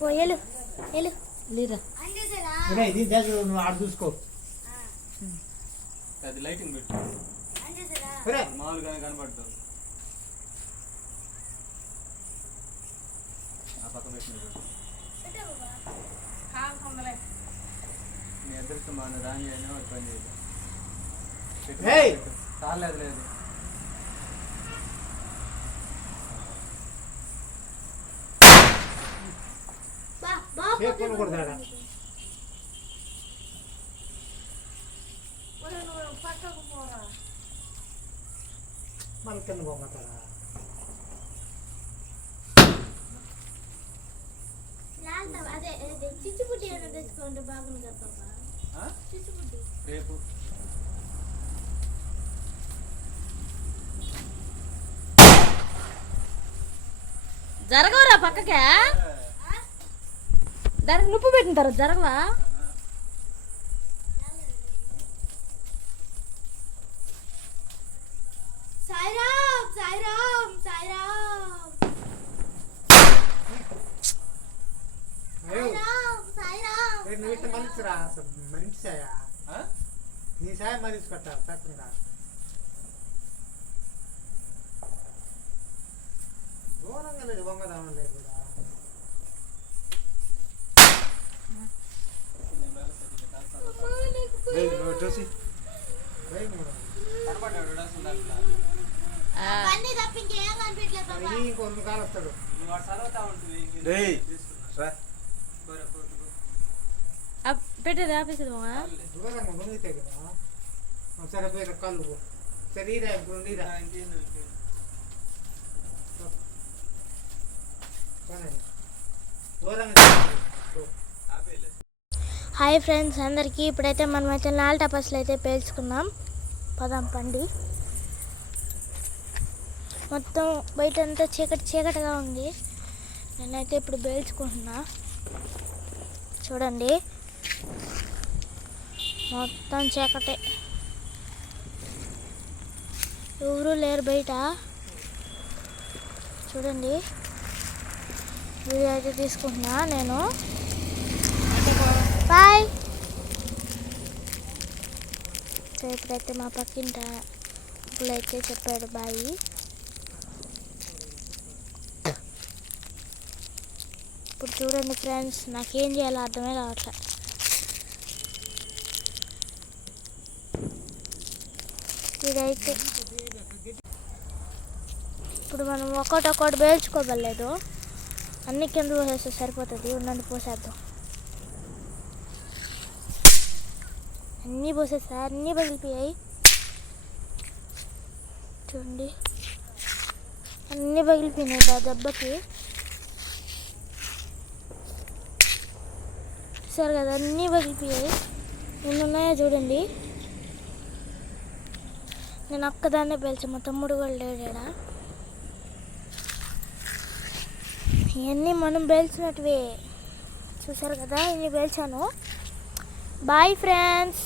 పోయలు లేరా నువ్వు ఆడ చూసుకో. అది లైటింగ్ పెట్టు మామూలుగానే కనపడుతుంది. ఆ పక్క పెట్టిన నీ అదృష్టం మన దాని అయినా పని చేయదు. చాలేదు లేదు కొడతాడా మళ్ళీ కింద పోతాడా? అదే చిచ్చుబుడ్డి ఏమైనా తెచ్చుకుంటే బాగుంది కదా చిచ్చుబుడ్డి రేపు జరగవరా పక్కకే దానికి నుప్పు పెట్టిన తర్వాత జరగవా? సాయిరామ్ సాయిరామ్ సాయిరామ్ మనిషిరా మనిషి సాయా నీ సాయం మనిషి కట్టా తక్కువ దూరంగా లేదు వంగదామం లేదు కూడా చూసి ఇంకొన్ని కాలు వస్తాడు పెట్టేది ఆపేసేది దూరంగా వంగితే కదా సరే పోయి కళ్ళు సరే నీరా ఇప్పుడు నీరా హాయ్ ఫ్రెండ్స్ అందరికీ. ఇప్పుడైతే మనమైతే 4 టపాసులు అయితే పేల్చుకున్నాం. పదాం పండి. మొత్తం బయట అంతా చీకటిగా ఉంది. నేనైతే ఇప్పుడు పేల్చుకుంటున్నా. చూడండి మొత్తం చీకటే, ఎవరు లేరు బయట. చూడండి వీడియో అయితే తీసుకుంటున్నా నేను. బాయ్. సో ఇప్పుడైతే మా పక్కింట అయితే చెప్పాడు బాయ్. ఇప్పుడు చూడండి ఫ్రెండ్స్, నాకేం చేయాలో అర్థమే కావట్లే. ఇదైతే ఇప్పుడు మనం ఒక్కొక్కటి పేల్చుకోగలేదు. అన్ని కింద పోసేస్తే సరిపోతుంది. ఉండండి పోసేద్దాం. అన్నీ పోసేస్తా, అన్నీ పగిలిపోయాయి. చూడండి అన్నీ పగిలిపోయినాయి దెబ్బకి. సరే కదా అన్నీ పగిలిపోయాయి. ఎన్ని ఉన్నాయో చూడండి. నేను ఒక్కదాన్నే పేల్చా, మా తమ్ముడు కూడా లేడా. ఇవన్నీ మనం పేల్చినట్టువే. చూసారు కదా, ఇన్ని పేల్చాను. Bye friends.